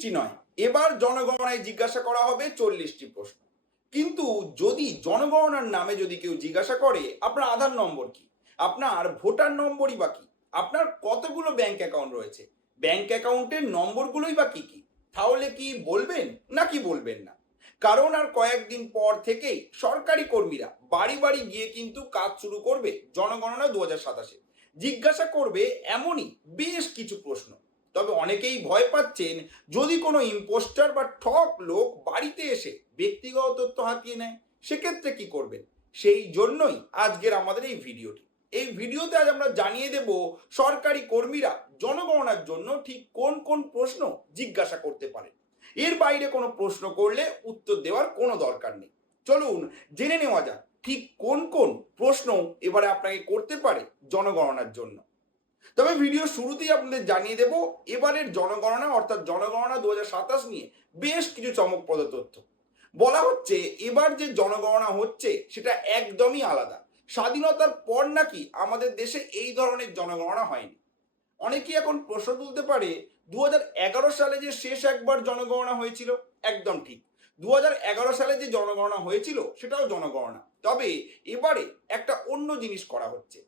30টি নয়, এবার জনগণনায় জিজ্ঞাসা করা হবে 40টি প্রশ্ন। কিন্তু যদি জনগণনার নামে যদি কেউ জিজ্ঞাসা করে আপনার আধার নম্বর কি, আপনার ভোটার নম্বরই বা কি, আপনার কতগুলো ব্যাংক অ্যাকাউন্ট রয়েছে, ব্যাংক অ্যাকাউন্টের নম্বরগুলোই বা কি কি, তাহলে কি বলবেন নাকি বলবেন না? কারণ আর কয়েকদিন পর থেকেই সরকারি কর্মীরা বাড়ি বাড়ি গিয়ে কিন্তু কাজ শুরু করবে জনগণনা 2027। জিজ্ঞাসা করবে এমনই বেশ কিছু প্রশ্ন। তবে অনেকেই ভয় পাচ্ছেন যদি কোনো ইম্পোস্টার বা ঠক লোক বাড়িতে এসে ব্যক্তিগত তথ্য হাতিয়ে নেয়, সেক্ষেত্রে কি করবেন? সেই জন্যই আজকের আমাদের এই ভিডিওটি। এই ভিডিওতে আজ আমরা জানিয়ে দেব সরকারি কর্মীরা জনগণনার জন্য ঠিক কোন কোন প্রশ্ন জিজ্ঞাসা করতে পারে। এর বাইরে কোনো প্রশ্ন করলে উত্তর দেওয়ার কোনো দরকার নেই। চলুন জেনে নেওয়া যাক ঠিক কোন কোন প্রশ্ন এবারে আপনাকে করতে পারে জনগণনার জন্য। তবে ভিডিও শুরুতেই আপনাদের জানিয়ে দেব এবারের জনগণনা অর্থাৎ জনগণনা 2027 নিয়ে বেশ কিছু চমকপ্রদ তথ্য। বলা হচ্ছে এবার যে জনগণনা হচ্ছে সেটা একদমই আলাদা। স্বাধীনতার পর নাকি আমাদের দেশে এই ধরনের জনগণনা হয়নি। অনেকেই এখন প্রশ্ন তুলতে পারে 2011 সালে যে শেষ একবার জনগণনা হয়েছিল, একদম ঠিক। 2011 সালে যে জনগণনা হয়েছিল সেটাও জনগণনা, তবে এবারে একটা অন্য জিনিস করা হচ্ছে।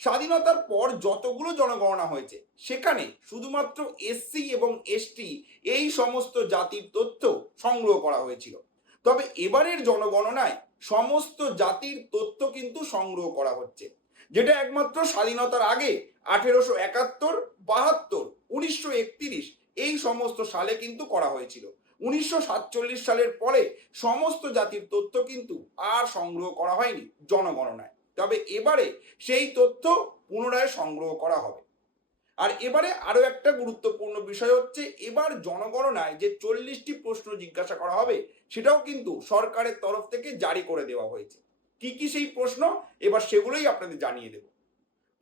স্বাধীনতার পর যতগুলো জনগণনা হয়েছে সেখানে শুধুমাত্র এসসি এবং এসটি এই সমস্ত জাতির তথ্য সংগ্রহ করা হয়েছিল। তবে এবারের জনগণনায় সমস্ত জাতির তথ্য কিন্তু সংগ্রহ করা হচ্ছে, যেটা একমাত্র স্বাধীনতার আগে 1871, 72, 1931 এই সমস্ত সালে কিন্তু করা হয়েছিল। 1947 সালের পরে সমস্ত জাতির তথ্য কিন্তু আর সংগ্রহ করা হয়নি জনগণনায়। তবে এবারে সেই তথ্য পুনরায় সংগ্রহ করা হবে। আর এবারে আরো একটা গুরুত্বপূর্ণ বিষয় হচ্ছে এবার জনগণনায় যে 40টি প্রশ্ন জিজ্ঞাসা করা হবে সেটাও কিন্তু সরকারের তরফ থেকে জারি করে দেওয়া হয়েছে। কি কি সেই প্রশ্ন এবার সেগুলোই আপনাদের জানিয়ে দেব।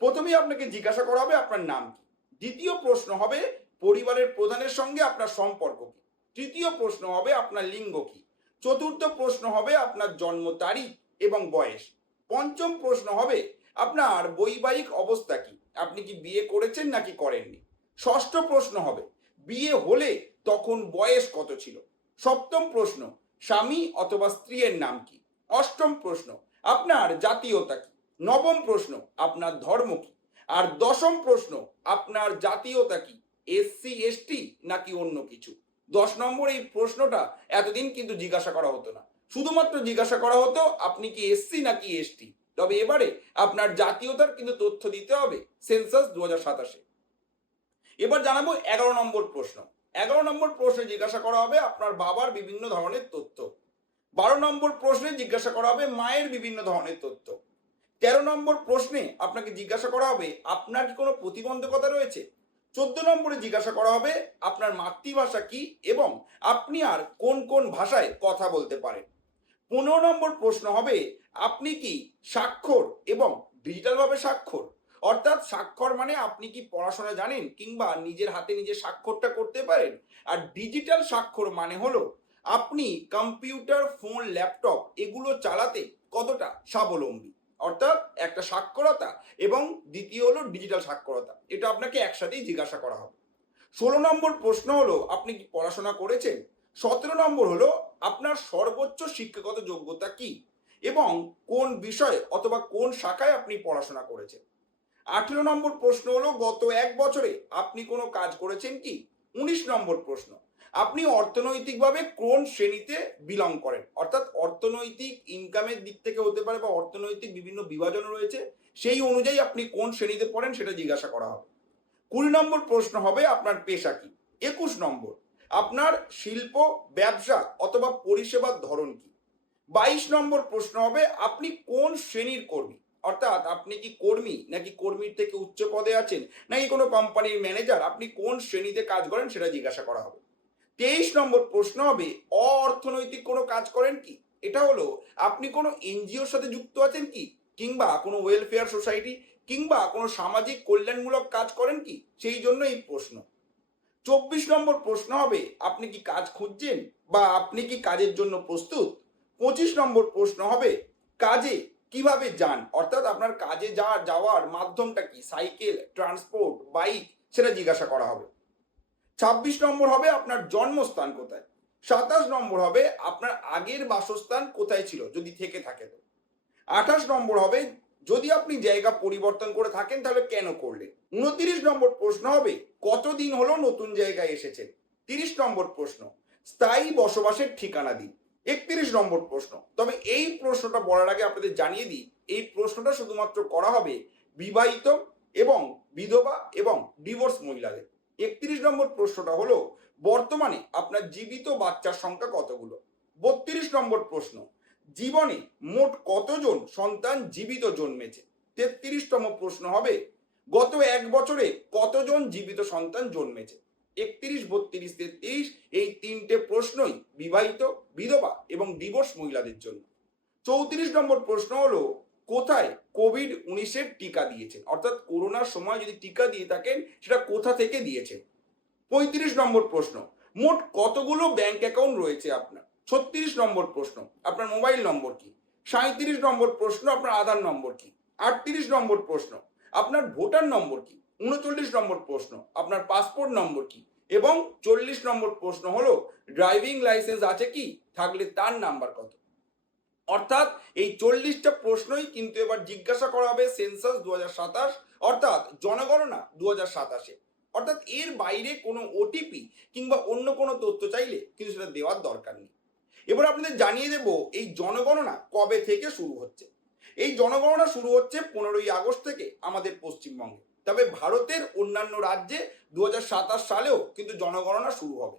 প্রথমেই আপনাকে জিজ্ঞাসা করা হবে আপনার নাম কি। দ্বিতীয় প্রশ্ন হবে পরিবারের প্রধানের সঙ্গে আপনার সম্পর্ক কি। তৃতীয় প্রশ্ন হবে আপনার লিঙ্গ কি। চতুর্থ প্রশ্ন হবে আপনার জন্ম তারিখ এবং বয়স। পঞ্চম প্রশ্ন হবে আপনার বৈবাহিক অবস্থা কি, আপনি কি বিয়ে করেছেন নাকি করেননি। ষষ্ঠ প্রশ্ন হবে বিয়ে হলে তখন বয়স কত ছিল। সপ্তম প্রশ্ন স্বামী অথবা স্ত্রীর নাম কি। অষ্টম প্রশ্ন আপনার জাতীয়তা কি। নবম প্রশ্ন আপনার ধর্ম কি। আর দশম প্রশ্ন আপনার জাতীয়তা কি, এসসি এসটি নাকি অন্য কিছু। 10 নম্বর এই প্রশ্নটা এতদিন কিন্তু জিজ্ঞাসা করা হতো না, শুধুমাত্র জিজ্ঞাসা করা হতো আপনি কি এসসি নাকি এসটি। তবে এবারে আপনার জাতীয়তার কিন্তু তথ্য দিতে হবে সেন্সাস 2027। এবার জানাবো 11 নম্বর প্রশ্ন। 11 নম্বর প্রশ্নে জিজ্ঞাসা করা হবে আপনার বাবার বিভিন্ন ধরনের তথ্য। 12 নম্বর প্রশ্নে জিজ্ঞাসা করা হবে মায়ের বিভিন্ন ধরনের তথ্য। 13 নম্বর প্রশ্নে আপনাকে জিজ্ঞাসা করা হবে আপনার কি কোনো প্রতিবন্ধকতা রয়েছে। 14 নম্বরে জিজ্ঞাসা করা হবে আপনার মাতৃভাষা কি এবং আপনি আর কোন কোন ভাষায় কথা বলতে পারেন। 15 নম্বর প্রশ্ন হবে আপনি কি স্বাক্ষর এবং ডিজিটালভাবে স্বাক্ষর, অর্থাৎ স্বাক্ষর মানে আপনি কি পড়াশোনা জানেন কিংবা নিজের হাতে নিজের স্বাক্ষরটা করতে পারেন। আর ডিজিটাল স্বাক্ষর মানে হলো আপনি কম্পিউটার, ফোন, ল্যাপটপ এগুলো চালাতে কতটা স্বাবলম্বী, অর্থাৎ একটা সাক্ষরতা এবং দ্বিতীয় হলো ডিজিটাল সাক্ষরতা, এটা আপনাকে একসাথেই জিজ্ঞাসা করা হবে। 16 নম্বর প্রশ্ন হলো আপনি কি পড়াশোনা করেছেন। 17 নম্বর হলো আপনার সর্বোচ্চ শিক্ষাগত যোগ্যতা কি এবং কোন বিষয় অথবা কোন শাখায় আপনি পড়াশোনা করেছেন। 18 নম্বর প্রশ্ন হলো গত 1 বছরে আপনি কোনো কাজ করেছেন কি। 19 নম্বর প্রশ্ন আপনি অর্থনৈতিকভাবে কোন শ্রেণীতে বিলং করেন, অর্থাৎ অর্থনৈতিক ইনকামের দিক থেকে হতে পারে বা অর্থনৈতিক বিভিন্ন বিভাজন রয়েছে, সেই অনুযায়ী আপনি কোন শ্রেণীতে পড়েন সেটা জিজ্ঞাসা করা হবে। 20 নম্বর প্রশ্ন হবে আপনার পেশা কি। 21 নম্বর আপনার শিল্প, ব্যবসা অথবা পরিষেবার ধরন কি। 22 নম্বর প্রশ্ন হবে আপনি কোন শ্রেণীর কর্মী, অর্থাৎ আপনি কি কর্মী নাকি কর্মীর থেকে উচ্চ পদে আছেন নাকি কোনো কোম্পানির ম্যানেজার, আপনি কোন শ্রেণীতে কাজ করেন সেটা জিজ্ঞাসা করা হবে। 23 নম্বর প্রশ্ন হবে অর্থনৈতিক কোনো কাজ করেন কি, এটা হলো আপনি কোনো এনজিওর সাথে যুক্ত আছেন কি কিংবা কোনো ওয়েলফেয়ার সোসাইটি কিংবা কোনো সামাজিক কল্যাণমূলক কাজ করেন কি, সেই জন্য এই প্রশ্ন। 24 নম্বর প্রশ্ন হবে আপনি কি কাজ খুঁজছেন বা আপনি কি কাজের জন্য প্রস্তুত। 25 নম্বর প্রশ্ন হবে কাজে কিভাবে যান, অর্থাৎ আপনার কাজে যাওয়ার মাধ্যমটা কি, সাইকেল, ট্রান্সপোর্ট, বাইক, সেটা জিজ্ঞাসা করা হবে। 26 নম্বর হবে আপনার জন্মস্থান কোথায়। 27 নম্বর হবে আপনার আগের বাসস্থান কোথায় ছিল যদি থেকে থাকে তো। 28 নম্বর হবে যদি আপনি জায়গা পরিবর্তন করে থাকেন তাহলে কেন করলেন। 29 নম্বর প্রশ্ন হবে কতদিন হলো নতুন জায়গায় এসেছেন। 30 নম্বর প্রশ্ন স্থায়ী বসবাসের ঠিকানা দিন। 31 নম্বর প্রশ্ন, তবে এই প্রশ্নটা বলার আগে আপনাদের জানিয়ে দিই এই প্রশ্নটা শুধুমাত্র করা হবে বিবাহিত এবং বিধবা এবং ডিভোর্স মহিলাদের। 31 নম্বর প্রশ্নটা হলো বর্তমানে আপনার জীবিত বাচ্চার সংখ্যা কতগুলো। 32 নম্বর প্রশ্ন জীবনে মোট কতজন সন্তান জীবিত জন্মেছে। 33তম প্রশ্ন হবে গত এক বছরে কতজন জীবিত সন্তান জন্মেছে। 31, 32, 33 এই তিনটে প্রশ্নই বিবাহিত, বিধবা এবং ডিভোর্স মহিলাদের জন্য। 34 নম্বর প্রশ্ন হলো কোথায় কোভিড-19 টিকা দিয়েছেন, অর্থাৎ করোনার সময় যদি টিকা দিয়ে থাকেন সেটা কোথা থেকে দিয়েছেন। 35 নম্বর প্রশ্ন মোট কতগুলো ব্যাংক অ্যাকাউন্ট রয়েছে আপনার। 36 নম্বর প্রশ্ন আপনার মোবাইল নম্বর কি। 37 নম্বর প্রশ্ন আপনার আধার নম্বর কি। 38 নম্বর প্রশ্ন আপনার ভোটার নম্বর কি। 39 নম্বর প্রশ্ন আপনার পাসপোর্ট নম্বর কি। এবং 40 নম্বর প্রশ্ন হলো ড্রাইভিং লাইসেন্স আছে কি, থাকলে তার নাম্বার কত। অর্থাৎ এই 40টা প্রশ্নই কিন্তু এবার জিজ্ঞাসা করা হবে সেন্সাস 2027 অর্থাৎ জনগণনা 2027-এ। অর্থাৎ এর বাইরে কোনো ওটিপি কিংবা অন্য কোনো তথ্য চাইলে কিন্তু সেটা দেওয়ার দরকার নেই। এবার আপনাদের জানিয়ে দেব এই জনগণনা কবে থেকে শুরু হচ্ছে। এই জনগণনা শুরু হচ্ছে 15ই আগস্ট থেকে আমাদের পশ্চিমবঙ্গে। তবে ভারতের অন্যান্য রাজ্যে 2027 সালেও কিন্তু জনগণনা শুরু হবে।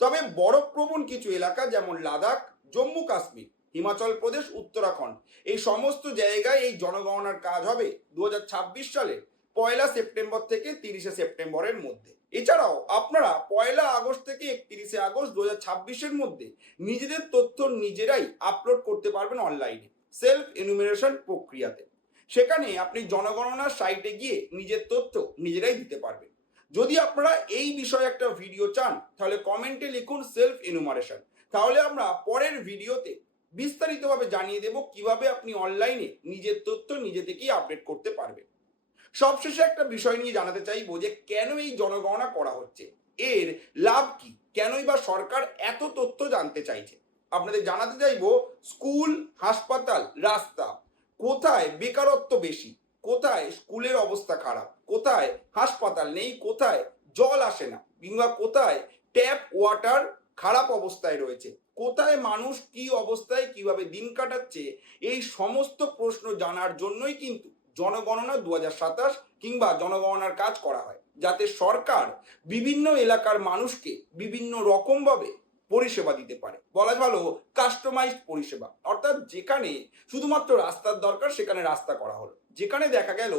তবে বরফপ্রবণ কিছু এলাকা যেমন লাদাখ, জম্মু কাশ্মীর, হিমাচল প্রদেশ, উত্তরাখণ্ড এই সমস্ত জায়গায় এই জনগণনার কাজ হবে 2026 সালের 1 সেপ্টেম্বর থেকে 30 সেপ্টেম্বরের মধ্যে। এছাড়াও আপনারা 1 আগস্ট থেকে 31 আগস্ট 2026-এর মধ্যে নিজেদের তথ্য নিজেরাই আপলোড করতে পারবেন অনলাইনে সেলফ এনুমিনেশন প্রক্রিয়াতে। সেখানে আপনি জনগণনার সাইটে গিয়ে নিজের তথ্য নিজেরাই দিতে পারবেন। যদি আপনারা এই বিষয়ে একটা ভিডিও চান তাহলে কমেন্টে লিখুন সেলফ এনুমারেশন, তাহলে আমরা পরের ভিডিওতে বিস্তারিতভাবে জানিয়ে দেব কিভাবে আপনি অনলাইনে নিজের তথ্য নিজে থেকেই আপডেট করতে পারবেন। সবশেষে একটা বিষয় নিয়ে জানাতে চাইবো যে কেন এই জনগণনা করা হচ্ছে, এর লাভ কি, কেনই বা সরকার এত তথ্য জানতে চাইছে। আপনাদের জানাতে চাইবো স্কুল, হাসপাতাল, রাস্তা, কোথায় বেকারত্ব বেশি, কোথায় স্কুলের অবস্থা খারাপ, কোথায় হাসপাতাল নেই, কোথায় জল আসে না, কিংবা কোথায় ট্যাপ ওয়াটার খারাপ অবস্থায় রয়েছে, কোথায় মানুষ কি অবস্থায় কিভাবে দিন কাটাচ্ছে, এই সমস্ত প্রশ্ন জানার জন্যই কিন্তু জনগণনা 2027 কিংবা জনগণনার কাজ করা হয়, যাতে সরকার বিভিন্ন এলাকার মানুষকে বিভিন্ন রকমভাবে পরিষেবা দিতে পারে। বলা ভালো কাস্টমাইজড পরিষেবা, অর্থাৎ যেখানে শুধুমাত্র রাস্তার দরকার সেখানে রাস্তা করা হলো, যেখানে দেখা গেল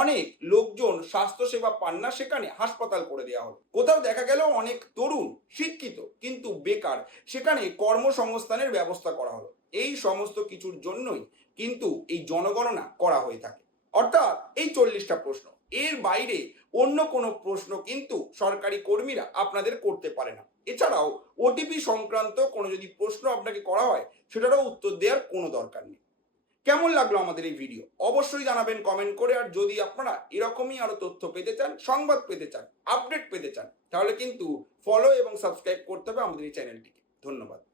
অনেক লোকজন স্বাস্থ্যসেবা পান না সেখানে হাসপাতাল করে দেওয়া হলো, কোথাও দেখা গেল অনেক তরুণ শিক্ষিত কিন্তু বেকার সেখানে কর্মসংস্থানের ব্যবস্থা করা হলো। এই সমস্ত কিছুর জন্যই কিন্তু এই জনগণনা করা হয়ে থাকে। অর্থাৎ এই 40টা প্রশ্ন, এর বাইরে অন্য কোনো প্রশ্ন কিন্তু সরকারি কর্মীরা আপনাদের করতে পারে না। এছাড়াও ওটিপি সংক্রান্ত কোনো যদি প্রশ্ন আপনাকে করা হয় সেটারও উত্তর দেওয়ার কোনো দরকার নেই। কেমন লাগলো আমাদের এই ভিডিও অবশ্যই জানাবেন কমেন্ট করে। আর যদি আপনারা এরকমই আরো তথ্য পেতে চান, সংবাদ পেতে চান, আপডেট পেতে চান, তাহলে কিন্তু ফলো এবং সাবস্ক্রাইব করতে হবে আমাদের এই চ্যানেলটিকে। ধন্যবাদ।